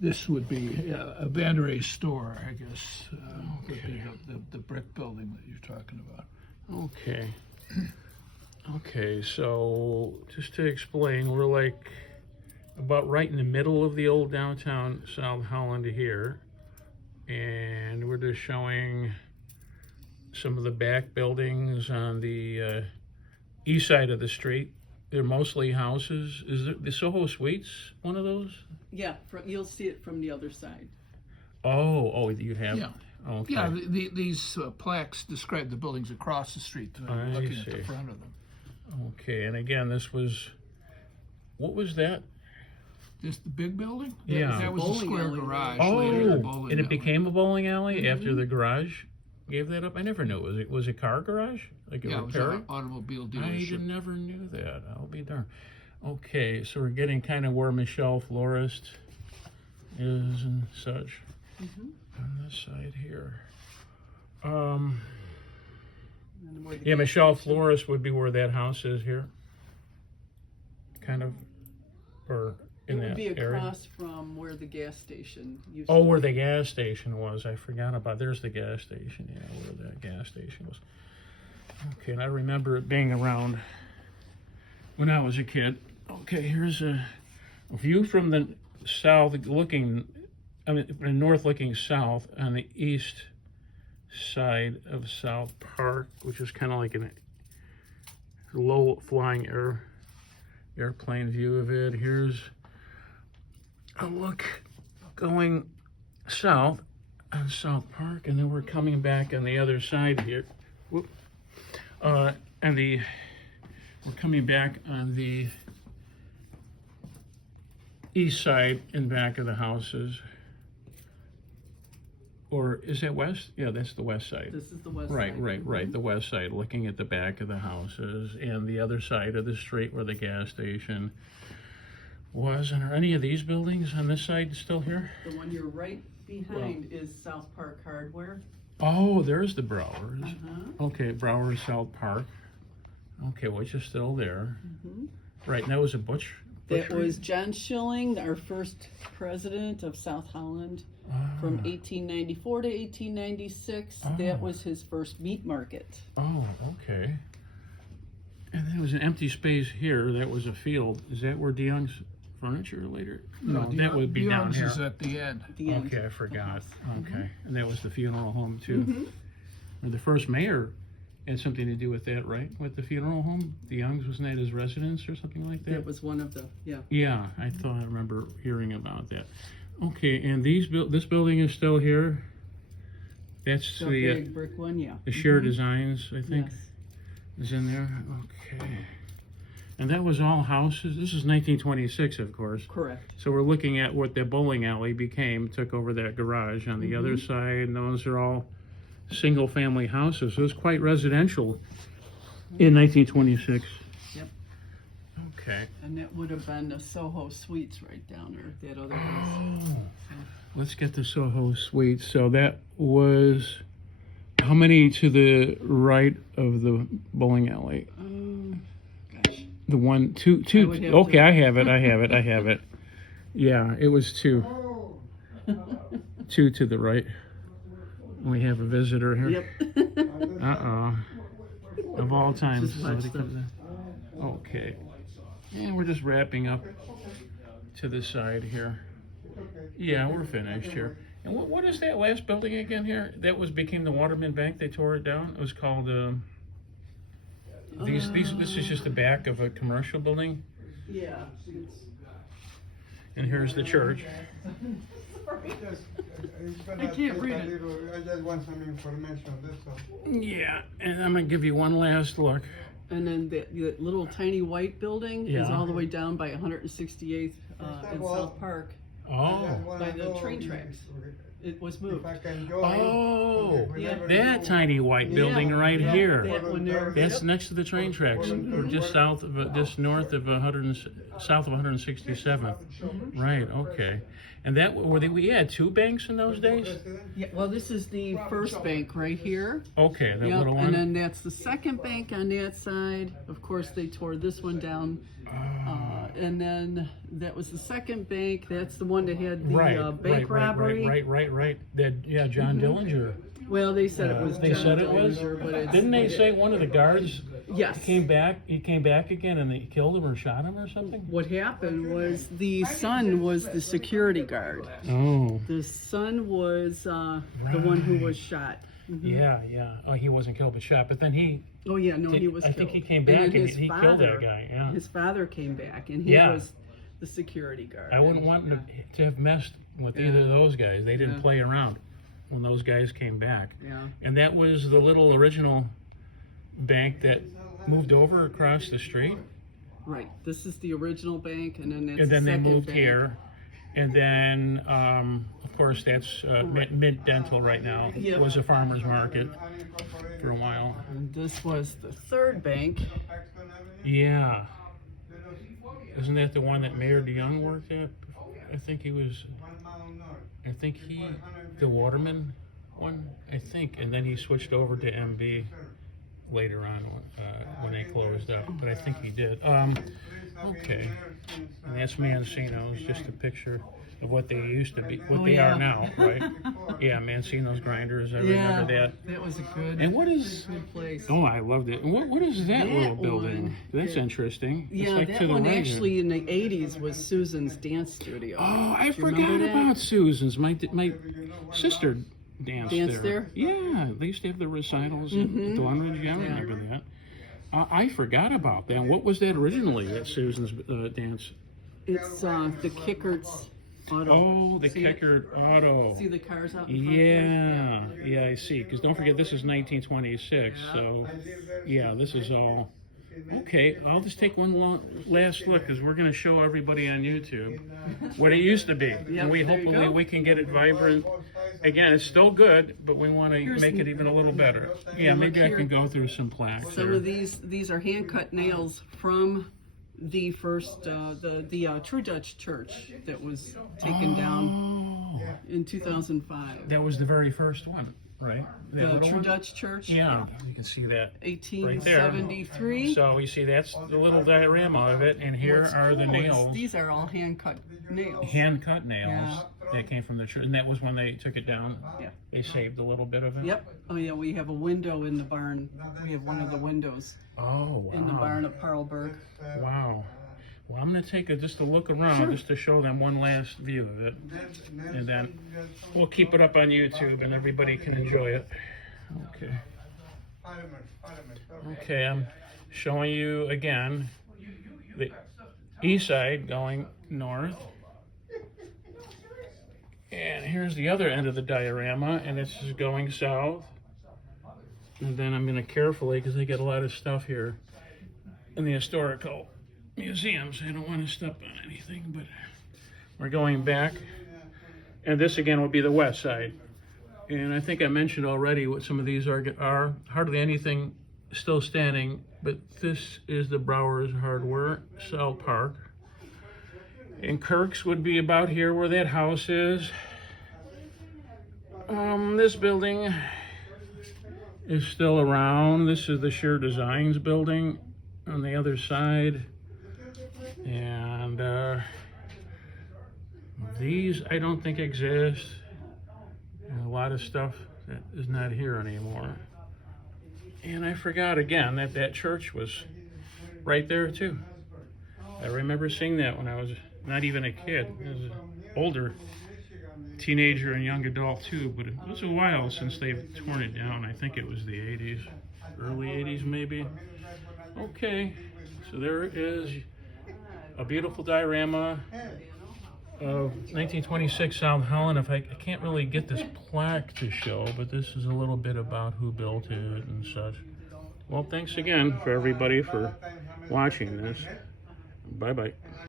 This would be a Vanderay store, I guess. Would be the brick building that you're talking about. Okay. Okay, so just to explain, we're like about right in the middle of the old downtown South Holland here. And we're just showing some of the back buildings on the east side of the street. They're mostly houses. Is the Soho Suites one of those? Yeah, you'll see it from the other side. Oh, you have? Yeah. Okay. Yeah, these plaques describe the buildings across the street. Looking at the front of them. Okay, and again, this was, what was that? Just the big building? Yeah. That was the square Bowling alley. garage. Oh, later the bowling and it alley. became a bowling alley after the garage gave that up? I never knew. Was it car garage? Like a Yeah, it was repair? an automobile I dealership. never knew that. I'll be darned. Okay, so we're getting kind of where Michelle Florist is and such on this side here. Yeah, Michelle Florist would be where that house is here. Kind of, or in It would that be area. across from where the gas station used Oh, to where be. the gas station was. I forgot about. There's the gas station. Yeah, where that gas station was. Okay, and I remember it being around when I was a kid. Okay, here's a view from the south looking, north looking south on the east side of South Park, which is kind of like a low flying airplane view of it. Here's a look going south on South Park, and then we're coming back on the other side here. Whoop. We're coming back on the east side and back of the houses. Or is that west? Yeah, that's the west side. This is the west Right, side. right. The west side, looking at the back of the houses, and the other side of the street where the gas station was. And are any of these buildings on this side still here? The one you're right behind is South Park Hardware. Oh, there's the Browers. Uh-huh. Okay, Browers South Park. Okay, which is still there. Right, and that was a That butchery? was John Schilling, our first president of South Holland, from 1894 to 1896. That was his first meat market. Oh, okay. And there was an empty space here. That was a field. Is that where DeYoung's furniture later? No, that would be down Young's here. is at the end. At the end. Okay, I forgot. Okay, and that was the funeral home too. Or the first mayor had something to do with that, right? With the funeral home, DeYoung's, wasn't that his residence or something like that? That was one of the, yeah. Yeah, I thought I remember hearing about that. Okay, and this building is still here. That's The the big brick one, yeah. Shared Designs, I think, Yes. is in there. Okay, and that was all houses. This is 1926, of course. Correct. So we're looking at what the bowling alley became, took over that garage on the other side, and those are all single-family houses. So it was quite residential in 1926. Yep. Okay. And that would have been the Soho Suites right down there, that other house. Oh, let's get the Soho Suites. So that was how many to the right of the bowling alley? Gosh. The one, I two. would have Okay, to- I have it. Yeah, it was two. Two to the right. We have a visitor here. Yep. Of all times. Just somebody watch comes in. Okay. And we're just wrapping up to the side here. Yeah, we're finished here. And what is that last building again here? That became the Waterman Bank. They tore it down. It was called. This is just the back of a commercial building. Yeah. And here's the church. I can't read it. I just want some information, that's all. Yeah, and I'm gonna give you one last look. And then that little tiny white building is Yeah. all the way down by 168th in South Park. Oh. By the train tracks. It was moved. If I can join. Oh, Yeah. that tiny white building right Yeah, here. that one there. That's Yep. next to the train tracks. We're just south of, just north of south of 167th. Right. Okay. And that we had two banks in those days. Yeah, well, this is the first bank right here. Okay, that Yep, little one. and then that's the second bank on that side. Of course, they tore this one down and then that was the second bank. That's the one that had the bank right, robbery. right. That, yeah, John Dillinger. Well, they said it was. They John said it was. Dillinger, but it's, Didn't they say one of the guards Yes. came back? He came back again, and they killed him or shot him or something. What happened was the son was the security guard. Oh. The son was the one who was shot. Yeah. Oh, he wasn't killed but shot. But then he. Oh yeah, no, he was I killed. think he came back and then his he father, killed that guy. Yeah. His father came back, and he Yeah. was the security guard. I wouldn't want to have messed with either of those guys. They didn't play around when those guys came back. Yeah. And that was the little original bank that moved over across the street. Right. This is the original bank, and then that's And then the they second moved bank. here. And then, of course, that's Mint Dental right now. Yeah. It was a farmer's market for a while. And this was the third bank. Yeah. Isn't that the one that Mayor DeYoung worked at? I think he, the Waterman one, I think. And then he switched over to MB later on when they closed up. But I think he did. Okay. And that's Mancino's, just a picture of what they used to be, what they are now, right? Yeah, Mancino's Grinders, I remember that. That was a good, And what is, good place. oh, I loved it. And what is that little building? one, That's interesting. It's Yeah, like that to the one right here. actually in the 80s was Susan's dance studio. Oh, I Do you remember forgot that? about Susan's. My sister danced Danced there? Yeah, they used to have the recitals at Dawnridge. Yeah, I remember that. I forgot about that. And what was that originally at Susan's dance? It's the Kickert's Auto. Oh, the See it? Kicker Auto. See the cars out in front there? Yeah, I see. Because don't forget, this is 1926. So, yeah, this is all. Okay, I'll just take one last look because we're going to show everybody on YouTube what it used to be. And we there you hopefully go. we can get it vibrant. Again, it's still good, but we want to make it even a little better. Yeah, maybe I can go through some plaques. Some here. of these are hand cut nails from the first the True Dutch Church that was taken down in 2005. That was the very first one, right? That The little True one? Dutch Church. Yeah, you can see that. 1873. So you see that's the little diorama of it, and here are the nails, These are all hand cut nails. hand cut nails Yeah. that came from the church, and that was when they took it down. Yeah. They saved a little bit of it. Yep. Oh yeah, we have a window in the barn. We have one of the windows Oh, wow. in the barn at Parlberg. Wow. Well, I'm going to take just a look around just to show them one last view of it, and then we'll keep it up on YouTube, and everybody can enjoy it. Okay. Okay, I'm showing you again the east side going north. And here's the other end of the diorama, and this is going south. And then I'm going to carefully, because they get a lot of stuff here in the historical museums. I don't want to step on anything, but we're going back. And this again will be the west side. And I think I mentioned already what some of these are. Hardly anything still standing, but this is the Brower's Hardware Cell Park. And Kirk's would be about here where that house is. This building is still around. This is the Sure Designs building on the other side. And these I don't think exist. And a lot of stuff that is not here anymore. And I forgot again that that church was right there too. I remember seeing that when I was not even a kid. I was an older teenager and young adult too, but it was a while since they've torn it down. I think it was the 80s, early 80s maybe. Okay, so there is a beautiful diorama of 1926 South Holland. I can't really get this plaque to show, but this is a little bit about who built it and such. Well, thanks again for everybody for watching this. Bye-bye.